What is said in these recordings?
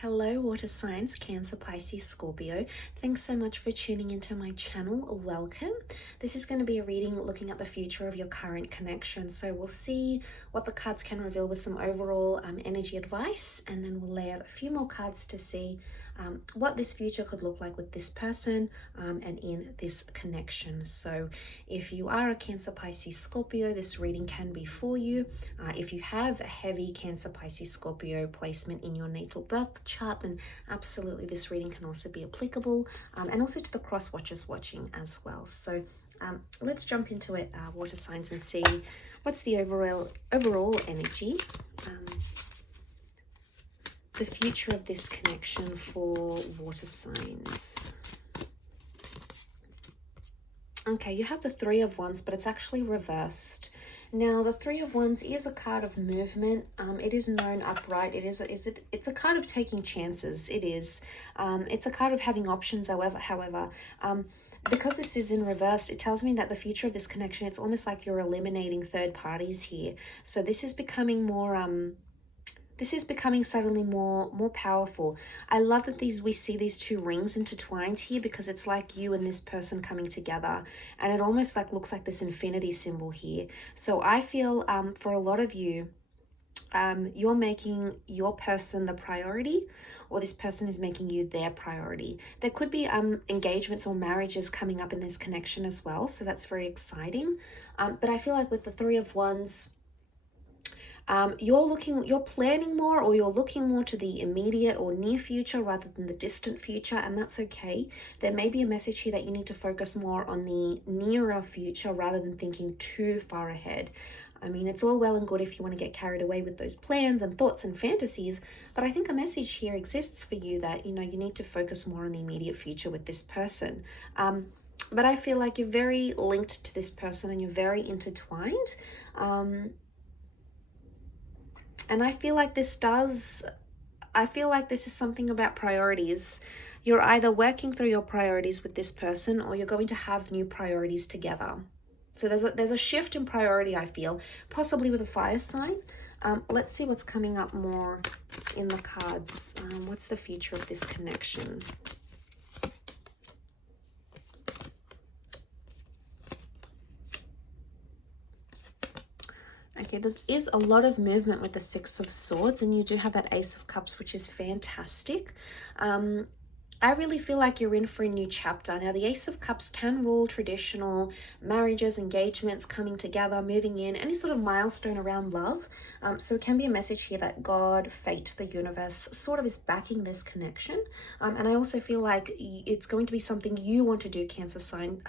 Hello, water signs, Cancer, Pisces, Scorpio. Thanks so much for tuning into my channel. Welcome. This is going to be a reading looking at the future of your current connection. So we'll see what the cards can reveal with some overall energy advice, and then we'll lay out a few more cards to see what this future could look like with this person and in this connection. So if you are a Cancer, Pisces, Scorpio, this reading can be for you. If you have a heavy Cancer, Pisces, Scorpio placement in your natal birth chart, then absolutely this reading can also be applicable, and also to the cross watchers watching as well. So let's jump into it, water signs, and see what's the overall energy, the future of this connection for water signs. Okay, you have the Three of Wands, but it's actually reversed. Now, the Three of Wands is a card of movement. It is known upright. It's a card of taking chances. It is. It's a card of having options. However, because this is in reverse, it tells me that the future of this connection, it's almost like you're eliminating third parties here. So this is becoming more suddenly more powerful. I love that we see these two rings intertwined here, because it's like you and this person coming together, and it almost like looks like this infinity symbol here. So I feel for a lot of you, you're making your person the priority, or this person is making you their priority. There could be engagements or marriages coming up in this connection as well, so that's very exciting. But I feel like with the Three of Wands, you're planning more, or you're looking more to the immediate or near future rather than the distant future, and that's okay. There may be a message here that you need to focus more on the nearer future rather than thinking too far ahead. I mean, it's all well and good if you want to get carried away with those plans and thoughts and fantasies, but I think a message here exists for you that, you need to focus more on the immediate future with this person. But I feel like you're very linked to this person and you're very intertwined. And I feel like this is something about priorities. You're either working through your priorities with this person, or you're going to have new priorities together. So there's a shift in priority, I feel, possibly with a fire sign. Let's see what's coming up more in the cards. What's the future of this connection? Okay, there is a lot of movement with the Six of Swords, and you do have that Ace of Cups, which is fantastic. I really feel like you're in for a new chapter. Now, the Ace of Cups can rule traditional marriages, engagements, coming together, moving in, any sort of milestone around love. So it can be a message here that God, fate, the universe sort of is backing this connection. And I also feel like it's going to be something you want to do, Cancer sign,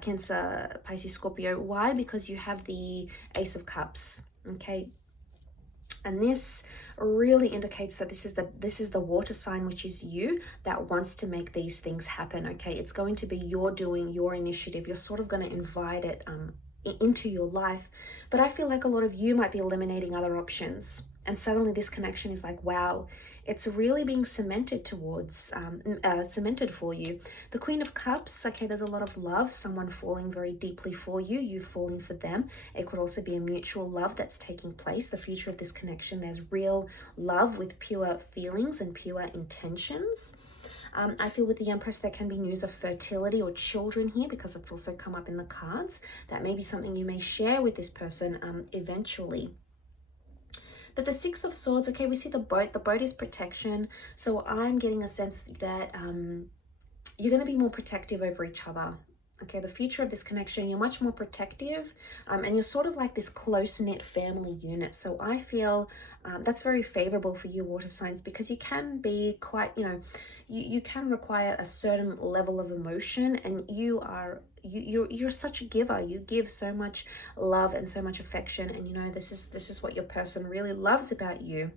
Cancer, Pisces, Scorpio. Why? Because you have the Ace of Cups, okay? And this really indicates that this is the water sign, which is you, that wants to make these things happen, okay? It's going to be your doing, your initiative. You're sort of going to invite it into your life. But I feel like a lot of you might be eliminating other options. And suddenly this connection is like, wow, it's really being cemented cemented for you. The Queen of Cups, okay, there's a lot of love, someone falling very deeply for you, you falling for them. It could also be a mutual love that's taking place. The future of this connection, there's real love with pure feelings and pure intentions. I feel with the Empress, there can be news of fertility or children here, because it's also come up in the cards. That may be something you may share with this person eventually. But the Six of Swords, okay, we see the boat. The boat is protection. So I'm getting a sense that you're going to be more protective over each other. Okay, the future of this connection, you're much more protective, and you're sort of like this close-knit family unit. So I feel that's very favorable for you, water signs, because you can be quite, you can require a certain level of emotion, and you're such a giver. You give so much love and so much affection, and this is what your person really loves about you.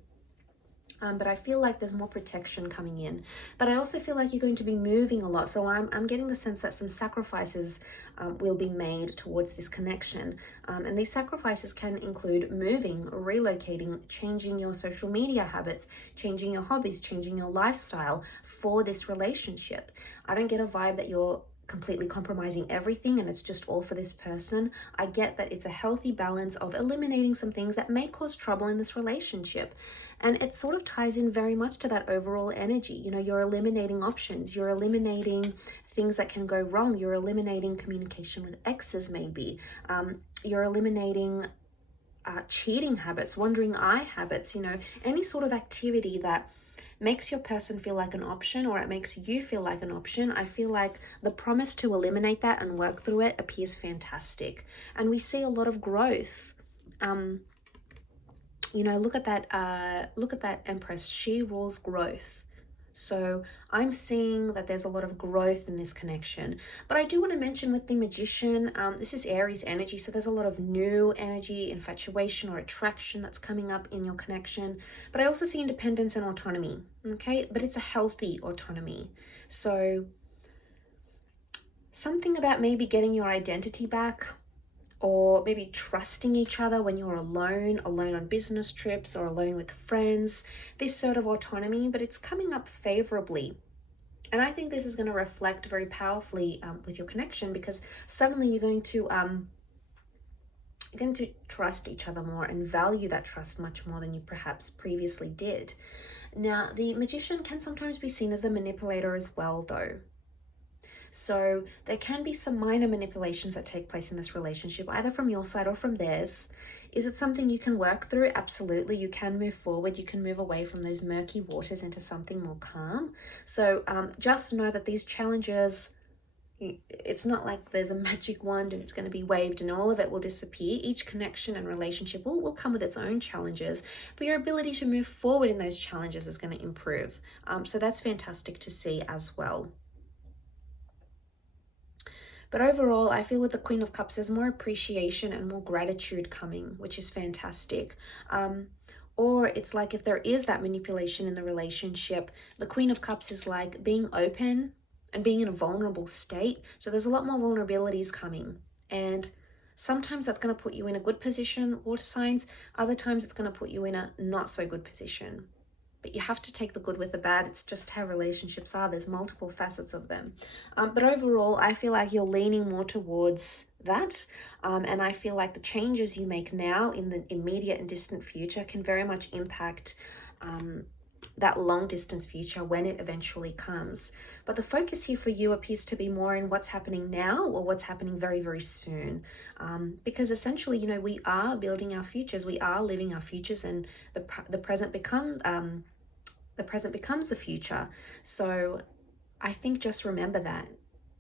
But I feel like there's more protection coming in. But I also feel like you're going to be moving a lot. So I'm getting the sense that some sacrifices will be made towards this connection. And these sacrifices can include moving, relocating, changing your social media habits, changing your hobbies, changing your lifestyle for this relationship. I don't get a vibe that you're completely compromising everything and it's just all for this person. I get that it's a healthy balance of eliminating some things that may cause trouble in this relationship. And it sort of ties in very much to that overall energy. You know, you're eliminating options, you're eliminating things that can go wrong, you're eliminating communication with exes maybe, you're eliminating cheating habits, wandering eye habits, you know, any sort of activity that makes your person feel like an option or it makes you feel like an option. I feel like the promise to eliminate that and work through it appears fantastic. And we see a lot of growth. You know, look at that Empress. She rules growth. So I'm seeing that there's a lot of growth in this connection. But I do want to mention with the Magician, this is Aries energy. So there's a lot of new energy, infatuation or attraction that's coming up in your connection. But I also see independence and autonomy, okay? But it's a healthy autonomy. So something about maybe getting your identity back, or maybe trusting each other when you're alone on business trips or alone with friends, this sort of autonomy, but it's coming up favorably. And I think this is going to reflect very powerfully with your connection, because suddenly you're going to trust each other more and value that trust much more than you perhaps previously did. Now, the Magician can sometimes be seen as the manipulator as well, though. So there can be some minor manipulations that take place in this relationship, either from your side or from theirs. Is it something you can work through? Absolutely. You can move forward. You can move away from those murky waters into something more calm. So just know that these challenges, it's not like there's a magic wand and it's going to be waved and all of it will disappear. Each connection and relationship will come with its own challenges, but your ability to move forward in those challenges is going to improve. So that's fantastic to see as well. But overall, I feel with the Queen of Cups, there's more appreciation and more gratitude coming, which is fantastic. Or it's like if there is that manipulation in the relationship, the Queen of Cups is like being open and being in a vulnerable state. So there's a lot more vulnerabilities coming. And sometimes that's going to put you in a good position, water signs. Other times it's going to put you in a not so good position. But you have to take the good with the bad. It's just how relationships are. There's multiple facets of them. But overall, I feel like you're leaning more towards that. And I feel like the changes you make now in the immediate and distant future can very much impact that long distance future when it eventually comes. But the focus here for you appears to be more in what's happening now or what's happening very, very soon. Because essentially, you know, we are building our futures. We are living our futures, and the present becomes the future. So I think just remember that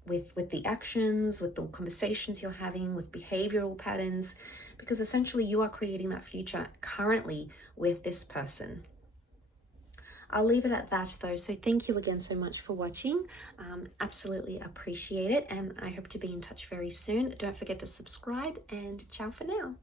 with the actions, with the conversations you're having, with behavioral patterns, because essentially you are creating that future currently with this person. I'll leave it at that though. So thank you again so much for watching. Absolutely appreciate it. And I hope to be in touch very soon. Don't forget to subscribe, and ciao for now.